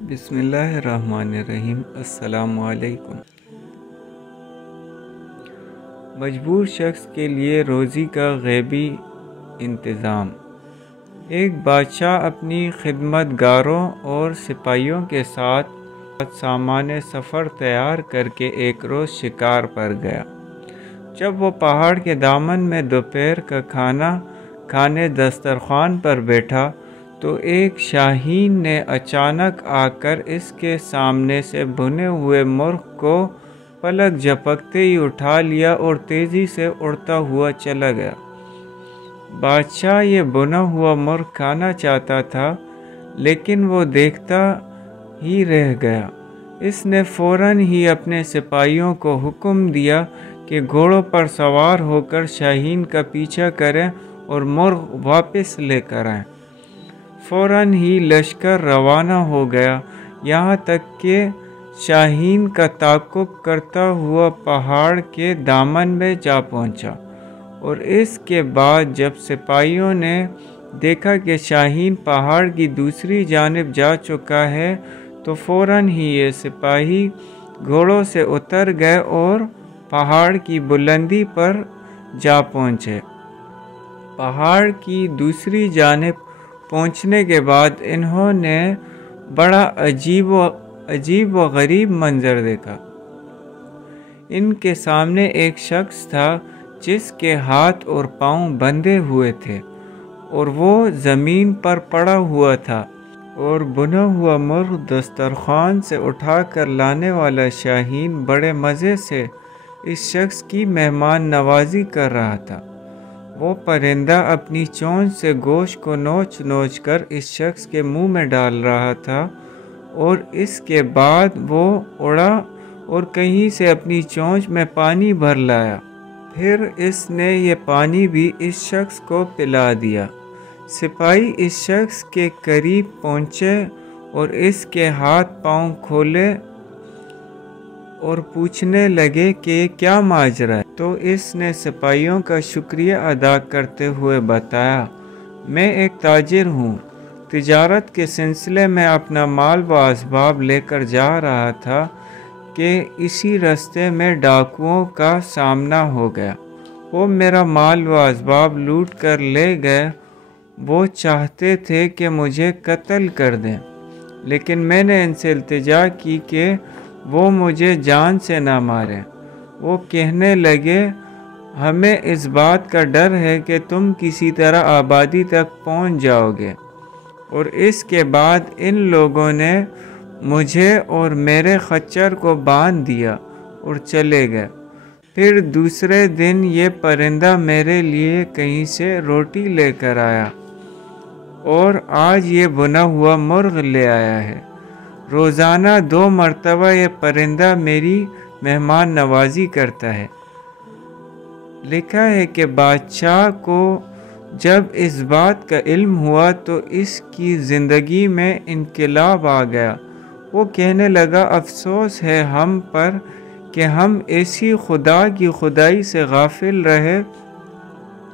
بسم اللہ الرحمن الرحیم۔ السلام علیکم۔ مجبور شخص کے لیے روزی کا غیبی انتظام۔ ایک بادشاہ اپنی خدمت گاروں اور سپاہیوں کے ساتھ سامان سفر تیار کر کے ایک روز شکار پر گیا۔ جب وہ پہاڑ کے دامن میں دوپہر کا کھانا کھانے دسترخوان پر بیٹھا تو ایک شاہین نے اچانک آ کر اس کے سامنے سے بھنے ہوئے مرغ کو پلک جھپکتے ہی اٹھا لیا اور تیزی سے اڑتا ہوا چلا گیا۔ بادشاہ یہ بھنا ہوا مرغ کھانا چاہتا تھا لیکن وہ دیکھتا ہی رہ گیا۔ اس نے فوراً ہی اپنے سپاہیوں کو حکم دیا کہ گھوڑوں پر سوار ہو کر شاہین کا پیچھا کریں اور مرغ واپس لے کر آئیں۔ فوراً ہی لشکر روانہ ہو گیا، یہاں تک کہ شاہین کا تعاقب کرتا ہوا پہاڑ کے دامن میں جا پہنچا، اور اس کے بعد جب سپاہیوں نے دیکھا کہ شاہین پہاڑ کی دوسری جانب جا چکا ہے تو فوراً ہی یہ سپاہی گھوڑوں سے اتر گئے اور پہاڑ کی بلندی پر جا پہنچے۔ پہاڑ کی دوسری جانب پہنچنے کے بعد انہوں نے بڑا عجیب و غریب منظر دیکھا۔ ان کے سامنے ایک شخص تھا جس کے ہاتھ اور پاؤں بندھے ہوئے تھے اور وہ زمین پر پڑا ہوا تھا، اور بنا ہوا مرغ دسترخوان سے اٹھا کر لانے والا شاہین بڑے مزے سے اس شخص کی مہمان نوازی کر رہا تھا۔ وہ پرندہ اپنی چونچ سے گوشت کو نوچ نوچ کر اس شخص کے منہ میں ڈال رہا تھا، اور اس کے بعد وہ اڑا اور کہیں سے اپنی چونچ میں پانی بھر لایا۔ پھر اس نے یہ پانی بھی اس شخص کو پلا دیا۔ سپاہی اس شخص کے قریب پہنچے اور اس کے ہاتھ پاؤں کھولے اور پوچھنے لگے کہ کیا ماجرا ہے؟ تو اس نے سپاہیوں کا شکریہ ادا کرتے ہوئے بتایا، میں ایک تاجر ہوں، تجارت کے سلسلے میں اپنا مال و اسباب لے کر جا رہا تھا کہ اسی راستے میں ڈاکوؤں کا سامنا ہو گیا۔ وہ میرا مال و اسباب لوٹ کر لے گئے۔ وہ چاہتے تھے کہ مجھے قتل کر دیں، لیکن میں نے ان سے التجا کی کہ وہ مجھے جان سے نہ ماریں۔ وہ کہنے لگے، ہمیں اس بات کا ڈر ہے کہ تم کسی طرح آبادی تک پہنچ جاؤ گے، اور اس کے بعد ان لوگوں نے مجھے اور میرے خچر کو باندھ دیا اور چلے گئے۔ پھر دوسرے دن یہ پرندہ میرے لیے کہیں سے روٹی لے کر آیا، اور آج یہ بنا ہوا مرغ لے آیا ہے۔ روزانہ 2 مرتبہ یہ پرندہ میری مہمان نوازی کرتا ہے۔ لکھا ہے کہ بادشاہ کو جب اس بات کا علم ہوا تو اس کی زندگی میں انقلاب آ گیا۔ وہ کہنے لگا، افسوس ہے ہم پر کہ ہم ایسی خدا کی خدائی سے غافل رہے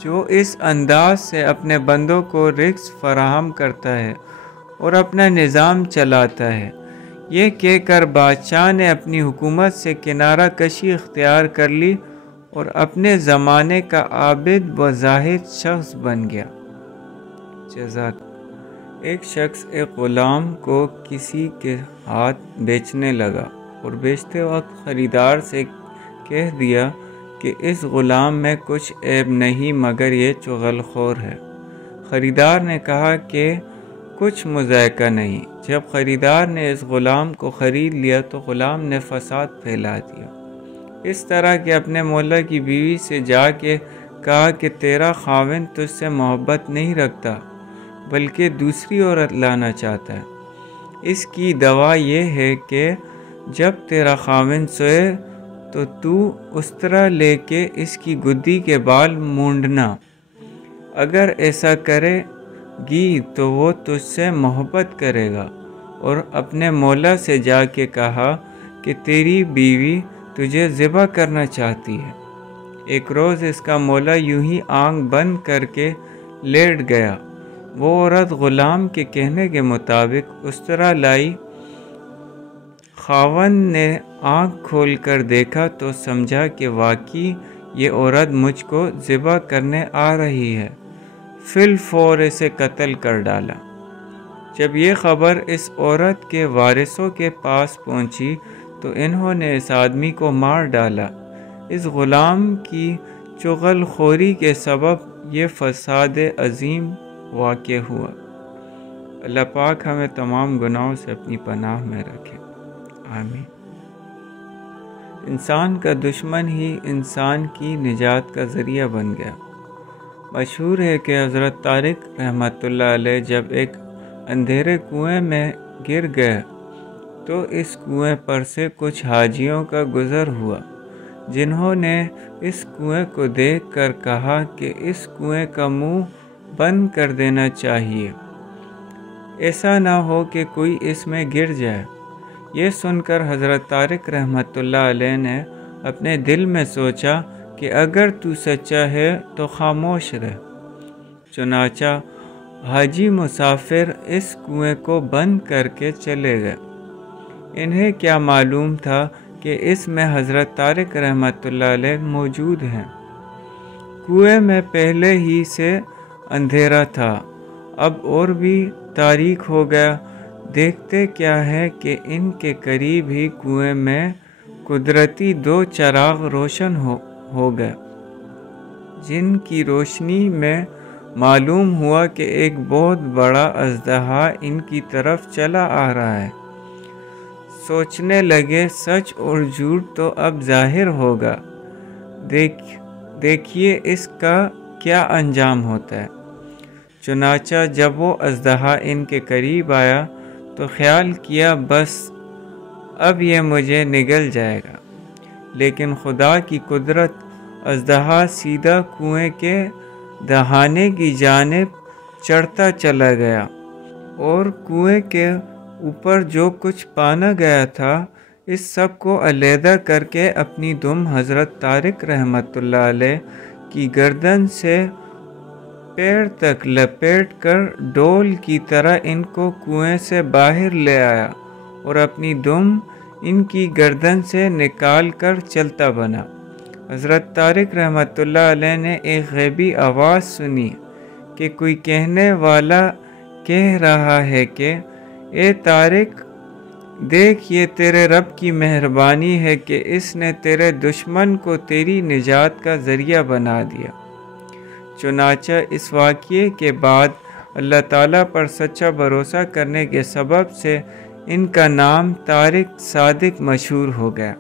جو اس انداز سے اپنے بندوں کو رزق فراہم کرتا ہے اور اپنا نظام چلاتا ہے۔ یہ کہہ کر بادشاہ نے اپنی حکومت سے کنارہ کشی اختیار کر لی اور اپنے زمانے کا عابد و زاہد شخص بن گیا۔ جزاک۔ ایک شخص ایک غلام کو کسی کے ہاتھ بیچنے لگا اور بیچتے وقت خریدار سے کہہ دیا کہ اس غلام میں کچھ عیب نہیں مگر یہ چغل خور ہے۔ خریدار نے کہا کہ کچھ مذائقہ نہیں۔ جب خریدار نے اس غلام کو خرید لیا تو غلام نے فساد پھیلا دیا، اس طرح کہ اپنے مولا کی بیوی سے جا کے کہا کہ تیرا خاوند تجھ سے محبت نہیں رکھتا بلکہ دوسری عورت لانا چاہتا ہے۔ اس کی دوا یہ ہے کہ جب تیرا خاوند سوئے تو تو استرا لے کے اس کی گدی کے بال مونڈنا۔ اگر ایسا کرے گی تو وہ تجھ سے محبت کرے گا۔ اور اپنے مولا سے جا کے کہا کہ تیری بیوی تجھے ذبح کرنا چاہتی ہے۔ ایک روز اس کا مولا یوں ہی آنکھ بند کر کے لیٹ گیا۔ وہ عورت غلام کے کہنے کے مطابق استرا لائی خاوند نے آنکھ کھول کر دیکھا تو سمجھا کہ واقعی یہ عورت مجھ کو ذبح کرنے آ رہی ہے، فی الفور اسے قتل کر ڈالا۔ جب یہ خبر اس عورت کے وارثوں کے پاس پہنچی تو انہوں نے اس آدمی کو مار ڈالا۔ اس غلام کی چغل خوری کے سبب یہ فساد عظیم واقع ہوا۔ اللہ پاک ہمیں تمام گناہوں سے اپنی پناہ میں رکھے، آمین۔ انسان کا دشمن ہی انسان کی نجات کا ذریعہ بن گیا۔ مشہور ہے کہ حضرت طارق رحمۃ اللہ علیہ جب ایک اندھیرے کنویں میں گر گئے تو اس کنویں پر سے کچھ حاجیوں کا گزر ہوا، جنہوں نے اس کنویں کو دیکھ کر کہا کہ اس کنویں کا منہ بند کر دینا چاہیے، ایسا نہ ہو کہ کوئی اس میں گر جائے۔ یہ سن کر حضرت طارق رحمۃ اللہ علیہ نے اپنے دل میں سوچا کہ اگر تو سچا ہے تو خاموش رہ۔ چنانچہ حاجی مسافر اس کنویں کو بند کر کے چلے گئے۔ انہیں کیا معلوم تھا کہ اس میں حضرت طارق رحمۃ اللہ علیہ موجود ہیں۔ کنویں میں پہلے ہی سے اندھیرا تھا، اب اور بھی تاریک ہو گیا۔ دیکھتے کیا ہے کہ ان کے قریب ہی کنویں میں قدرتی 2 چراغ روشن ہو گئے، جن کی روشنی میں معلوم ہوا کہ ایک بہت بڑا اژدہا ان کی طرف چلا آ رہا ہے۔ سوچنے لگے سچ اور جھوٹ تو اب ظاہر ہوگا، دیکھیے اس کا کیا انجام ہوتا ہے۔ چنانچہ جب وہ اژدہا ان کے قریب آیا تو خیال کیا بس اب یہ مجھے نگل جائے گا، لیکن خدا کی قدرت، اژدہا سیدھا کنویں کے دہانے کی جانب چڑھتا چلا گیا اور کنویں کے اوپر جو کچھ پانا گیا تھا اس سب کو علیحدہ کر کے اپنی دم حضرت طارق رحمۃ اللہ علیہ کی گردن سے پیر تک لپیٹ کر ڈول کی طرح ان کو کنویں سے باہر لے آیا اور اپنی دم ان کی گردن سے نکال کر چلتا بنا۔ حضرت طارق رحمۃ اللہ علیہ نے ایک غیبی آواز سنی کہ کوئی کہنے والا کہہ رہا ہے کہ اے طارق، دیکھ یہ تیرے رب کی مہربانی ہے کہ اس نے تیرے دشمن کو تیری نجات کا ذریعہ بنا دیا۔ چنانچہ اس واقعے کے بعد اللہ تعالیٰ پر سچا بھروسہ کرنے کے سبب سے ان کا نام طارق صادق مشہور ہو گیا۔